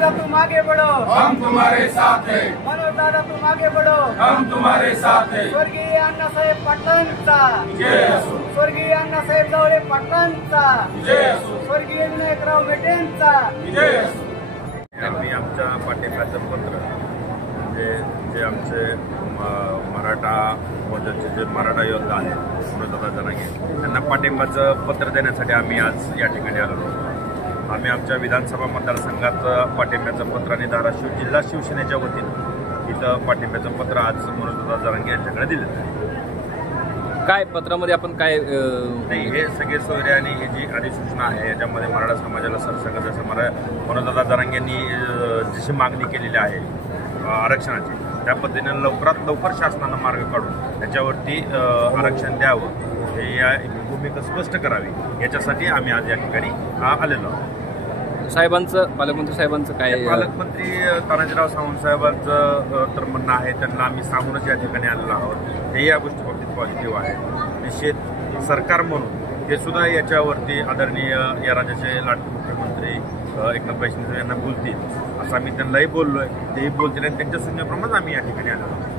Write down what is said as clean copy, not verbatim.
दादा तुम आगे बढ़ो, हम तुम्हारे साथ हैं। मनोज दादा तुम आगे बढ़ो, हम तुम्हारे साथ हैं। स्वर्गीय अण्णासाहेब पाटलांचा, जय असो, स्वर्गीय अण्णासाहेब जावळे पाटलांचा, जय असो, स्वर्गीय विनायकराव मेटेंचा. जय असो. आम्ही आमच्या पाठिंब्याचं पत्र म्हणजे जे आमचे मराठा मोर्चाचे जे मराठा योद्धा आहेत मनोजदादा जरांगे त्यांना पाठिंब्याचं पत्र देण्यासाठी आम्ही आज या ठिकाणी आलो आहोत. आम्ही आमच्या विधानसभा मतदारसंघात पाठिंब्याचं पत्र आणि धाराशिव जिल्हा शिवसेनेच्या वतीनं इथं पाठिंब्याचं पत्र आज मनोजदादा जरांगे यांच्याकडे दिलेलं आहे. काय पत्रामध्ये आपण काय नाही, हे सगळे सोयरे आणि ही जी अधिसूचना आहे याच्यामध्ये मराठा समाजाला सरसकट जसं मनोजदादा जरांगे यांनी जशी मागणी केलेली आहे आरक्षणाची त्या पद्धतीने लवकरात लवकर शासनानं मार्ग काढून त्याच्यावरती आरक्षण द्यावं हे या भूमिका स्पष्ट करावी याच्यासाठी आम्ही आज या ठिकाणी आलेलो आहोत. साहेबांचं पालकमंत्री साहेबांचं काय पालकमंत्री तानाजीराव सावंत साहेबांचं तर म्हणणं आहे त्यांना आम्ही सांगूनच या ठिकाणी आलेलो आहोत. हे या गोष्टी बाबतीत पॉझिटिव्ह आहे. निश्चित सरकार म्हणून हे सुद्धा याच्यावरती आदरणीय या राज्याचे लाडके मुख्यमंत्री एकनाथ शिंदे यांना बोलतील असं आम्ही त्यांनाही बोललोय. तेही बोलतील आणि त्यांच्या सूचनेप्रमाणे आम्ही या ठिकाणी आलो आहोत.